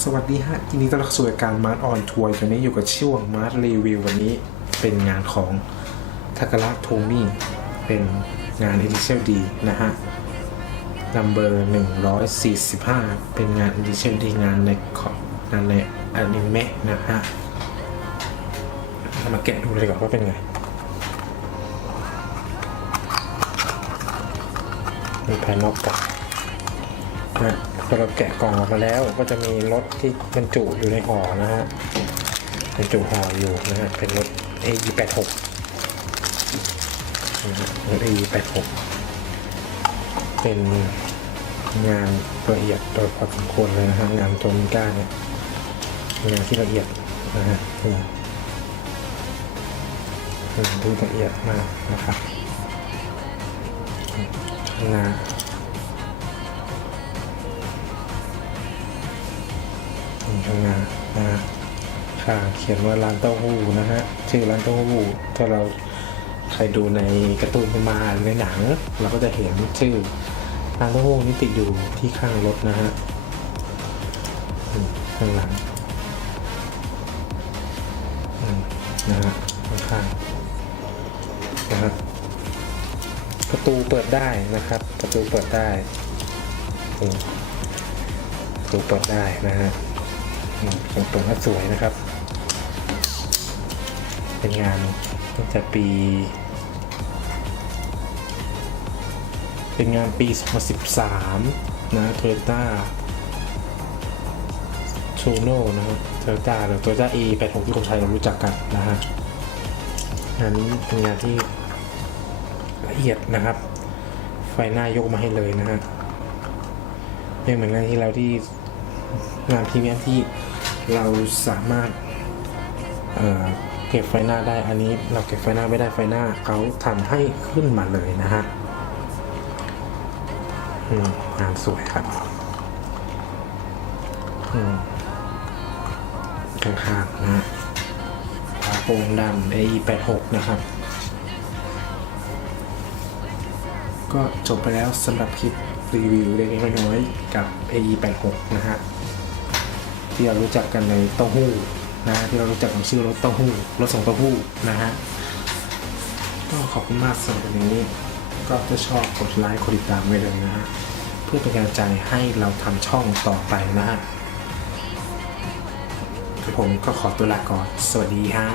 สวัสดีฮะทีนี้ต้อนรับสู่รายการมาร์ทออนทัวร์วันนี้อยู่กับช่วงมาร์ทรีวิววันนี้เป็นงานของทาการะโทมิเป็นงาน Edition D นะฮะนัมเบอร์145เป็นงาน Edition D งานในอนิเมะนะฮะมาแกะดูเลยก่อนว่าเป็นไงมีแผ่นนอกกล่องนะพอเราแกะกล่องออกมาแล้วก็จะมีรถที่บรรจุอยู่ในห่อนะฮะบรรจุห่ออยู่นะฮะเป็นรถ AE86 นะฮะรถ AE86 เป็นงานละเอียดโดยพอสมควรเลยนะฮะงานโทมิก้าเนี่ยงานที่ละเอียดนะฮะงานที่ละเอียดมากนะครับงานทำงานนะค่ะเขียนว่าร้านเต้าหู้นะฮะชื่อร้านเต้าหู้ถ้าเราใครดูในการ์ตูนมาในหนังเราก็จะเห็นชื่อร้านเต้าหู้นี่ติดอยู่ที่ข้างรถนะฮะข้างหลังนะฮะข้างนะฮะประตูเปิดได้นะครับประตูเปิดได้ประตูเปิดได้นะฮะตรงก็สวยนะครับเป็นงานตั้งแต่เป็นงานปี 2013 นะโตโยต้าโชโน่นะครับโตโยต้าหรือโตโยต้า E86 ที่คนไทยเรารู้จักกันนะฮะงานนี้เป็นงานที่ละเอียดนะครับไฟหน้ายกมาให้เลยนะฮะไม่เหมือนงานที่เราที่งานพรีเมียมที่เราสามารถเก็บไฟหน้าได้อันนี้เราเก็บไฟหน้าไม่ได้ไฟหน้าเขาทำให้ขึ้นมาเลยนะฮะงานสวยครับข้างๆนะฝาโปร่งดำ AE86 นะครับก็จบไปแล้วสำหรับคลิปรีวิวเล็กๆน้อยๆกับ AE86 นะฮะที่เรารู้จักกันในเต้าหู้นะที่เรารู้จักกับชื่อรถเต้าหู้รถส่งเต้าหู้นะฮะก็ขอบคุณมากสำหรับวันนี้ก็ถ้าชอบกดไลค์กดติดตามไว้เลยนะฮะเพื่อเป็นกำลังใจให้เราทำช่องต่อไปนะฮะผมก็ขอตัวลาก่อนสวัสดีฮะ